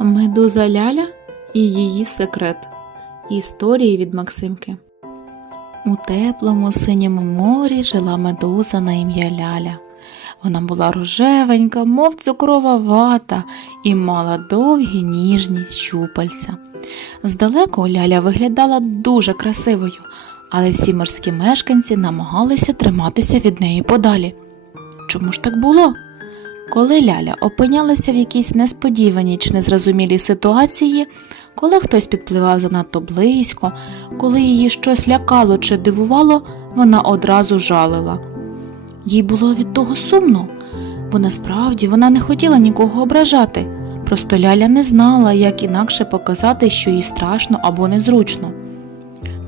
Медуза Ляля і її секрет. Історії від Максимки. У теплому синьому морі жила медуза на ім'я Ляля. Вона була рожевенька, мов цукрова вата, і мала довгі ніжні щупальця. Здалеку Ляля виглядала дуже красивою, але всі морські мешканці намагалися триматися від неї подалі. Чому ж так було? Коли Ляля опинялася в якійсь несподіваній чи незрозумілій ситуації, коли хтось підпливав занадто близько, коли її щось лякало чи дивувало, вона одразу жалила. Їй було від того сумно, бо насправді вона не хотіла нікого ображати. Просто Ляля не знала, як інакше показати, що їй страшно або незручно.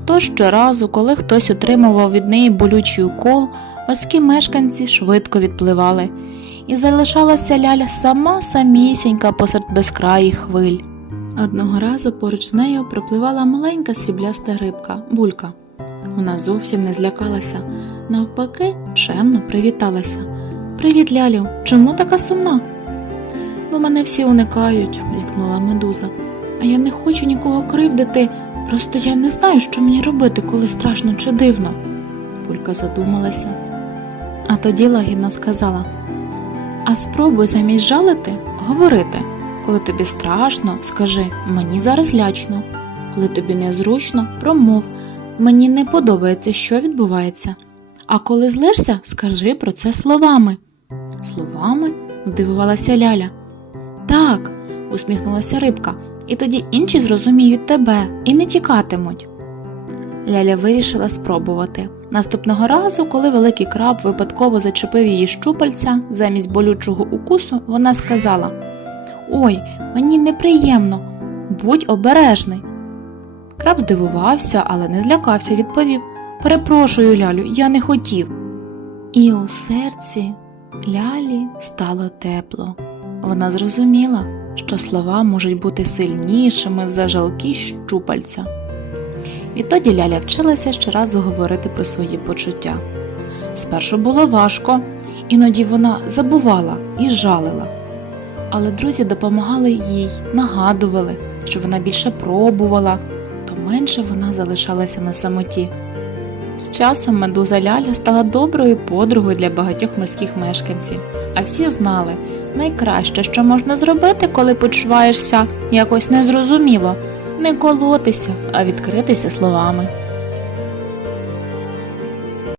Тож щоразу, коли хтось отримував від неї болючий укол, морські мешканці швидко відпливали, і залишалася Ляля сама самісінька посеред безкраїх хвиль. Одного разу поруч з нею пропливала маленька срібляста рибка, булька. Вона зовсім не злякалася, навпаки, чемно привіталася. Привіт, Лялю, чому така сумна? Бо мене всі уникають, зіткнула медуза. А я не хочу нікого кривдити, просто я не знаю, що мені робити, коли страшно чи дивно. Булька задумалася. А тоді лагідно сказала: А спробуй замість жалити говорити. Коли тобі страшно, скажи мені зараз лячно. Коли тобі незручно, промов мені не подобається, що відбувається. А коли злишся, скажи про це словами. Словами? здивувалася Ляля. Так, усміхнулася рибка, і тоді інші зрозуміють тебе і не тікатимуть. Ляля вирішила спробувати. Наступного разу, коли великий краб випадково зачепив її щупальця, замість болючого укусу, вона сказала Ой, мені неприємно, будь обережний. Краб здивувався, але не злякався, відповів Перепрошую, Лялю, я не хотів. І у серці Лялі стало тепло. Вона зрозуміла, що слова можуть бути сильнішими за жалкі щупальця. Відтоді Ляля вчилася щоразу говорити про свої почуття. Спершу було важко, іноді вона забувала і жалила. Але друзі допомагали їй, нагадували, що вона більше пробувала, то менше вона залишалася на самоті. З часом медуза Ляля стала доброю подругою для багатьох морських мешканців, а всі знали, найкраще, що можна зробити, коли почуваєшся якось незрозуміло, не колотися, а відкритися словами.